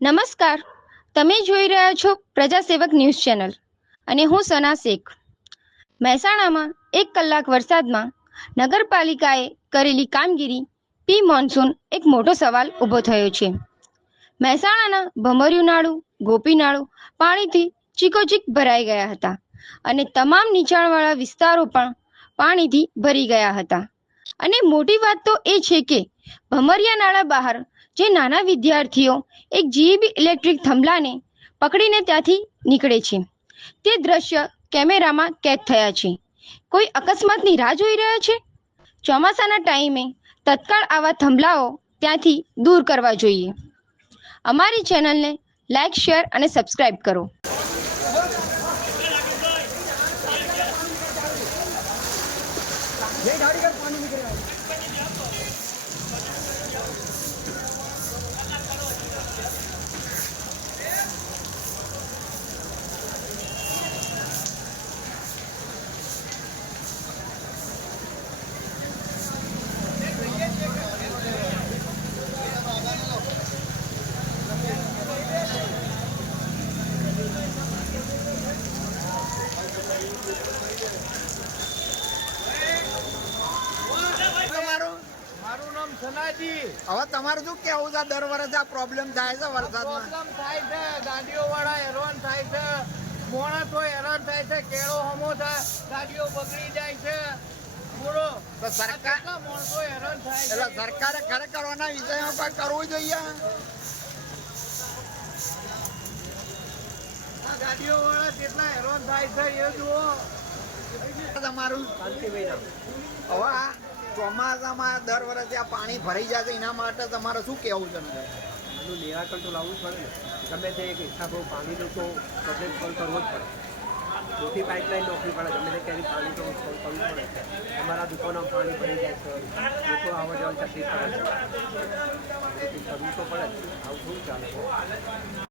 નમસ્કાર. તમે જોઈ રહ્યા છો પ્રજાસેવક ન્યૂઝ ચેનલ અને હું સના શેખ. મહેસાણામાં એક કલાક વરસાદમાં નગરપાલિકાએ કરેલી કામગીરી પી મોન્સૂન એક મોટો સવાલ ઊભો થયો છે. મહેસાણાના ભમર્યું નાળું, ગોપી નાળું પાણીથી ચીકોચીક ભરાઈ ગયા હતા અને તમામ નીચાણવાળા વિસ્તારો પણ પાણીથી ભરી ગયા હતા. અને મોટી વાત તો એ છે કે ભમરિયા નાળા બહાર જે નાના વિદ્યાર્થીઓ એક જીઈબી ઇલેક્ટ્રિક થંભલાને પકડીને ત્યાંથી નીકળે છે. તે દ્રશ્ય કેમેરામાં કેદ થયા છે. કોઈ અકસ્માતની રાહ જોઈ રહ્યા છે? ચોમાસાના ટાઈમે તત્કાળ આવા થંભલાઓ ત્યાંથી દૂર કરવા જોઈએ. અમારી ચેનલને લાઇક શેર અને સબસ્ક્રાઇબ કરો. તમારું હવે તમારું શું કેવું છે? દર વર્ષે આ પ્રોબ્લેમ થાય છે વરસાદમાં? પ્રોબ્લેમ થાય છે. ગાડીઓ વાળા હેરાન થાય છે. માણસો હેરાન થાય છે. કેળો હમો થાય ગાડીઓ બગડી જાય છે. બોલો. તો સરકાર કેટલા માણસો હેરાન થાય છે? સરકારે ખરેખર આના વિષયમાં પણ કરવું જોઈએ? આ ગાડીઓ વાળા કેટલા હેરાન થાય છે એ જુઓ. તમારું? હવે આ ચોમાસામાં દર વર્ષે આ પાણી ભરાઈ જશે, એના માટે તમારે શું કહેવું છે એનું નિરાકરણ તો લાવવું જ પડે ને. ગમે તે એક હિસાબો પાણીનો તો પ્રોબ્લેમ સોલ્વ કરવો જ પડે. મોટી પાઇપલાઇન નોખવી પડે, ગમે તે ક્યારેક પાણી તો સોલ્વ કરવું પડે. તમારા દુકાનમાં પાણી ભરી જાય છે. લોકો આવવા જવાની તકલીફ પડે છે. કરવું તો પડે આવું થોડું ચાલે